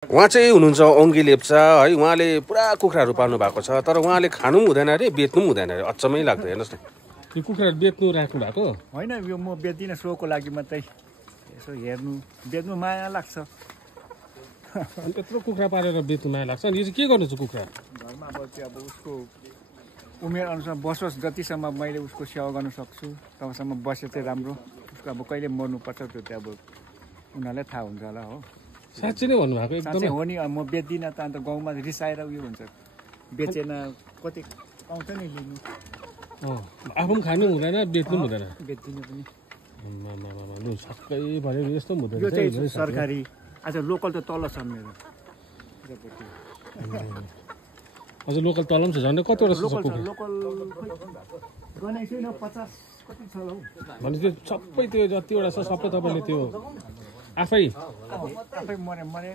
उहाँ चाहिँ हुनुहुन्छ अङ्गी लेप्चा है। उहाँले पुरा कुखुराहरू पाल्नु भएको छ, तर उहाँले खानु पनि हुँदैन अरे, बेच्नु पनि हुँदैन अरे। अचम्मै लाग्दो, हेर्नुहोस् न। यो कुखुराहरू बेच्नु राख्नु भएको होइन, यो म बेच्दिनँ, सोको लागि मात्रै यसो हेर्नु बेच्नु माया लाग्छ। अनि त्यत्रो कुखुरा पालेर बेच्नु माया लाग्छ। अनि यो चाहिँ के गर्नु छ कुखुरा? घरमा अब चाहिँ अब उसको उमेर अनुसार बसोस्, जतिसम्म मैले उसको सेवा गर्न सक्छु तबसम्म बसे चाहिँ राम्रो। उसको अब कहिले मर्नुपर्छ त्यो चाहिँ अब उनीहरूलाई थाहा हुन्छ होला हो। साँच्चै नै भन्नुभएको एकदमै हो नि। म बेच्दिनँ त, अन्त गाउँमा रिसाएर उयो हुन्छ, बेचेन कति पाउँछ नि लिनु। आफू पनि खानु हुँदैन, बेच्नु पनि हुँदैन। बेच्दिनँ पनि लु सबै भयो, यस्तो पनि हुँदैन। यो चाहिँ सरकारी। आज लोकल त तल छ मेरो। अझ लोकल तल पनि छ, झन्डै कतिवटा छ लोकल कुखुरा? लोकल गनाइ छैन, 50 कति छ हौ। भनेपछि सबै त्यो जतिवटा छ सबै तपाईँले त्यो आफै आफै मरे